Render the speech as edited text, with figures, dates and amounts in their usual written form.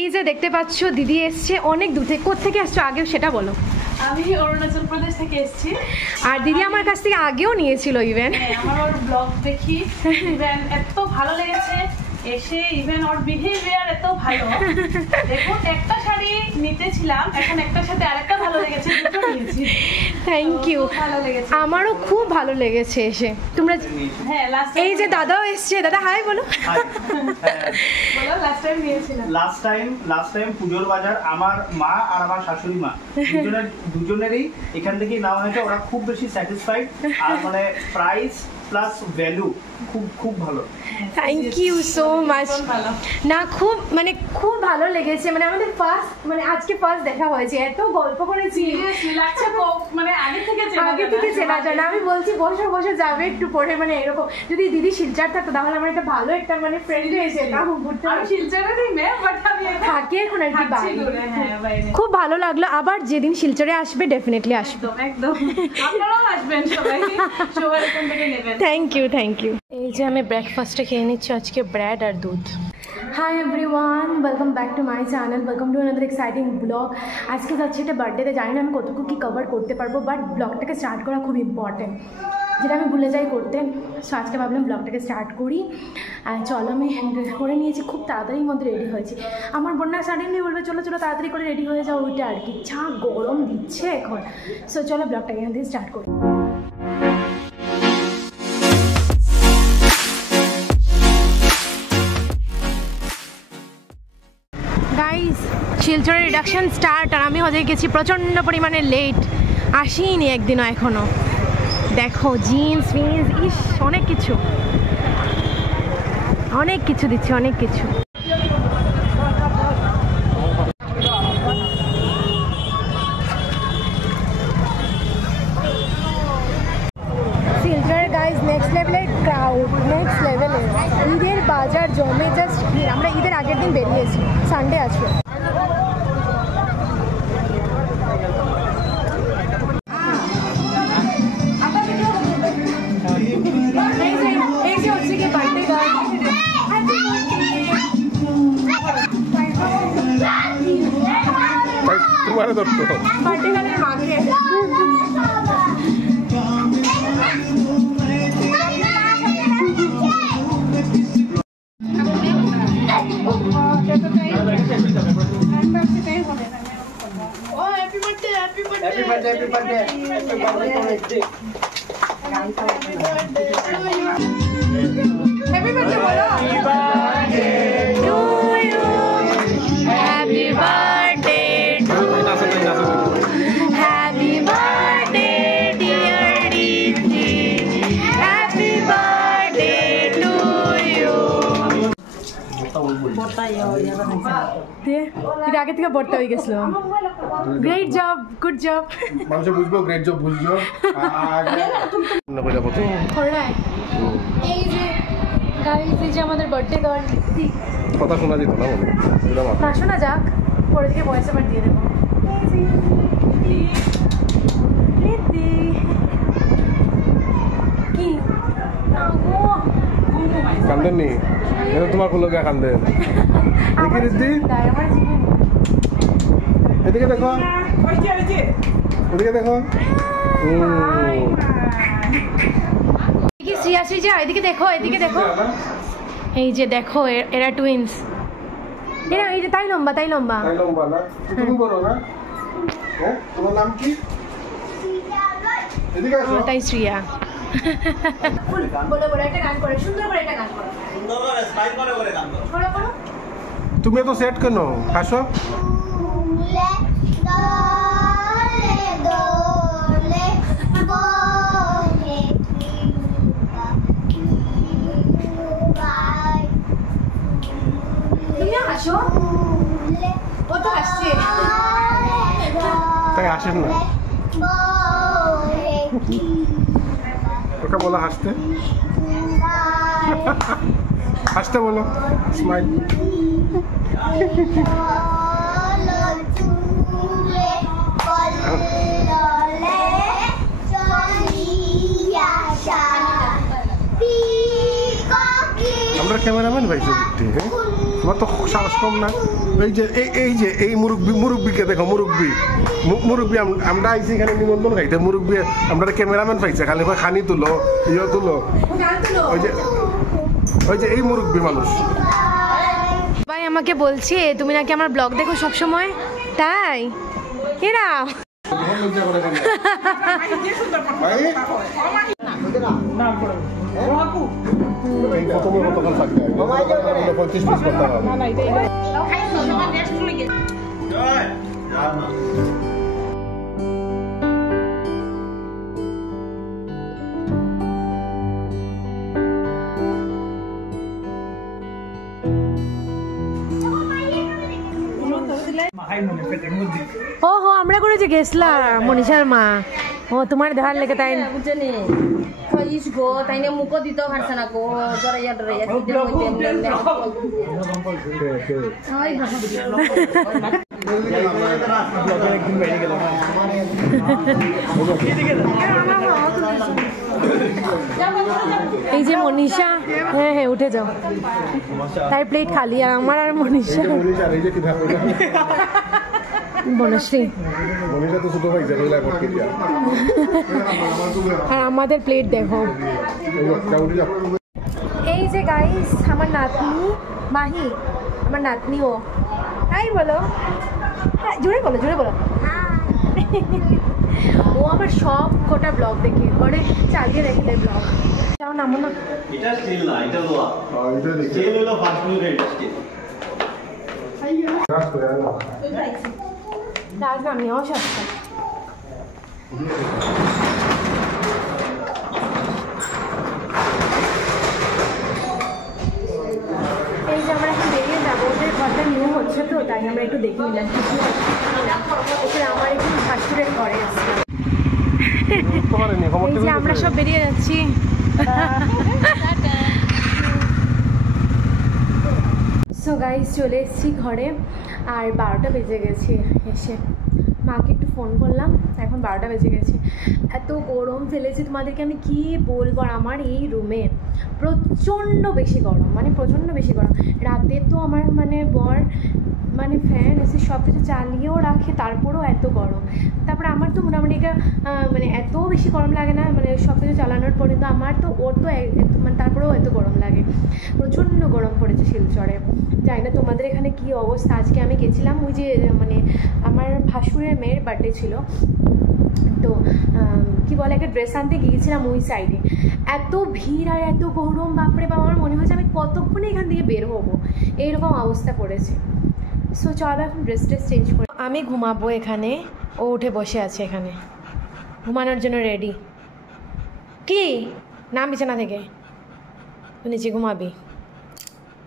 এই যে দেখতে পাচ্ছ দিদি এসছে অনেক দূর থেকে। কোত্থেকে আসছো আগেও সেটা বলো। আমি অরুণাচল প্রদেশ থেকে এসেছি। আর দিদি আমার কাছ থেকে আগেও নিয়েছিল ইভেন। আমার ওর ব্লগ দেখি, ইভেন এত ভালো লেগেছে এসে, ইভেন ওর বিহেভিয়ার এত ভালো। দেখুন একটা শাড়ি নিতেছিলাম, এখন একটার সাথে আরেকটা ভালো লেগেছে, দুটো নিয়েছি। থ্যাংক ইউ, ভালো লেগেছে, আমারও খুব ভালো লেগেছে এসে। তোমরা হ্যাঁ লাস্ট এই যে দাদাও এসছে, দাদা হাই বলো। বলো লাস্ট টাইম নিয়েছিলাম। লাস্ট টাইম পুজোর বাজার আমার মা আর আমার শাশুড়ি মা দুজনেরই এখান থেকেই নেওয়া হয়েছে। ওরা খুব বেশি স্যাটিসফাইড, আর মানে প্রাইস প্লাস ভ্যালু খুব ভালো। Thank you so much. না খুব মানে খুব ভালো লেগেছে, মানে আমাদের ফার্স্ট মানে আজকে ফার্স্ট দেখা হয়েছে, এত গল্প করেছি লাগছে মানে আগে থেকে চেনা যায় না। আমি বলছি বসে যাবে একটু পরে, মানে এরকম যদি দিদি শিলচর থাকতো তাহলে আমার একটা ভালো একটা মানে ফ্রেন্ড হয়েছে। আমি শিলচরে নেই মে, বাট আমি থাকি এখন আর কি বাইরে। খুব ভালো লাগলো, আবার যেদিন শিলচরে আসবে ডেফিনেটলি আসবে। একদম আপনারাও আসবেন, সবাই এখান থেকে নেবেন। Thank you. এই যে আমি ব্রেকফাস্টে খেয়ে নিচ্ছি আজকে ব্রেড আর দুধ। Hi everyone, welcome back to my channel, welcome to another exciting blog. আজকে যাচ্ছে এটা বার্থডেতে, জানি না আমি কতটুকু কী কভার করতে পারবো, বাট ব্লগটাকে স্টার্ট করা খুব ইম্পর্টেন্ট, যেটা আমি ভুলে যাই করতে। সো আজকে ভাবলাম ব্লগটাকে স্টার্ট করি। চলো আমি ড্রেস করে নিয়েছি, খুব তাড়াতাড়ির মধ্যে রেডি হয়েছি। আমার বোনরা সাডেনলি বলবে চলো তাড়াতাড়ি করে রেডি হয়ে যাও, ওইটা আর কি, যা গরম দিচ্ছে এখন। সো চলো ব্লগটাকে এখান থেকে স্টার্ট করি। গাইস শিলচরের রিডাকশন স্টার্ট, আর আমি হয়ে গেছি প্রচণ্ড পরিমাণে লেট, আসিনি একদিনও এখনও। দেখো জিন্স ফিন্স, ইস অনেক কিছু দিচ্ছে, অনেক কিছু। শিলচরের গাইস নেক্সট লেভেলের ক্রাউড, নেক্সট লেভেলের ঈদের বাজার জমে জাস্ট ভিড়। আমরা ঈদের আগের দিন বেরিয়েছি, সানডে আসবে। तुम्हारे दोस्तों पार्टिकलेर मांगे हैप्पी बर्थडे बोलो। Happy birthday to you, happy birthday dear दीदी, हैप्पी बर्थडे टू यू। এটা আগে থেকে বড়টা হয়ে গেছিল। Great job, good job. মানুষ বুঝবো গ্রেট জব বুঝলো। এই যে গাইস, এই যে আমাদের বার্থডে গার্ল কথা শোনা যেত না, না শোনা যাক, পরে থেকে ভয়েস আবার দিয়ে দেবো। কি কান্দেন নি, তোমার কোন লোক কান্দেন? এদিকে দেখো, ওদিকে দেখো। শ্রিয়াশ্রী যা, এদিকে দেখো, এদিকে দেখো। এই যে দেখো এরা টুইন্স, এরা এই যে তাই লম্বা না? তুমি বলো না, হ্যাঁ তোমার নাম কি? এদিকে আসো। ওটাই শ্রিয়া। বলো একটা গান করে, সুন্দর করে একটা গান করো, সুন্দর করে স্টাইল করে গান করো। তুমি তো সেট কেন হাসো? হাসো, ও তো হাসছে, তাই হাসেন না, ওকে বলো হাসতে, হাসতে বলো, স্মাইল। আমরা ক্যামেরাম্যান ভাই, হ্যাঁ তোমার তো সাহস কম না। এই মুরব্বীকে দেখো, মুরব্বী আমরা আইসি এখানে নিমন্ত্রণ খাইতে, মুরব্বী আমরা ক্যামেরাম্যান পাইছে, খালি খানি তুলো তুলো, ওই যে এই মুরব্বী মানুষ। ভাই আমাকে বলছে তুমি নাকি আমার ব্লগ দেখো সব সময়, তাই এরা ও হো আমরা করেছি গেছলা মনীষার মা, ও তোমার ধার লেগে তাই বুঝনি কইস গো তাইনে মুখ দিতে পারছ না গো জরাইয়া ডরাইয়া দিতে হইতে এমনি এই যে মনীষা, হ্যাঁ হ্যাঁ উঠে যাও, তাই প্লেট খালি আর আমার আর মনীষা বনশ্রী আর আমাদের প্লেট দেখো। এই যে গাইস আমার নাতনি মাহি, আমার নাতনি ও, তাই বলো জোরে বলো ও আমার সব কটা ব্লগ দেখে ঘরে চালিয়ে রেখে দেয় ব্লগ। তাও নামো না, এটা স্টিল না, এটা লোয়া। এটা স্টিল হলো ফার্স্ট রেড স্টিল। রাজ নাম নেওয়া সস্তা। এই যে আমরা এখন বেরিয়ে যাবো, ওদের ঘরটা নিউ হচ্ছে তো তাই আমরা একটু দেখে নিলাম কিছু ওখানে আমার একটু শাশুড়ের ঘরে আসছে। এই যে আমরা সব বেরিয়ে যাচ্ছি। সো গাইস চলে এসেছি ঘরে আর 12টা বেজে গেছে এসে, মাকে একটু ফোন করলাম, এখন 12টা বেজে গেছে। এত গরম ফেলেছে তোমাদেরকে আমি কি বলবো। আর আমার এই রুমে প্রচণ্ড বেশি গরম, মানে প্রচণ্ড বেশি গরম। রাতে তো আমার মানে বর মানে ফ্যান এসে সব কিছু চালিয়েও রাখে, তারপরেও এত গরম। তারপরে আমার তো মোটামুটি এটা মানে এত বেশি গরম লাগে না, মানে সব কিছু চালানোর পরে, তো আমার তো ওর তো মানে তারপরেও এত গরম লাগে। প্রচণ্ড গরম পড়েছে শিলচরে। জানি না তোমাদের এখানে কী অবস্থা। আজকে আমি গেছিলাম ওই যে মানে আমার ভাসুরের মেয়ের বার্থডে ছিল, তো কি বলে একটা ড্রেস আনতে গিয়েছিলাম ওই সাইডে, এত ভিড় আর এত গরম, বাপরে বাবা আমার মনে হচ্ছে আমি কতক্ষণে এখান থেকে বের হবো, এইরকম অবস্থা পড়েছে। সো চলো এখন ড্রেস চেঞ্জ করে আমি ঘুমাবো এখানে, ও উঠে বসে আছে এখানে ঘুমানোর জন্য রেডি। কি নাম বিছানা থেকে, নিচে ঘুমাবি?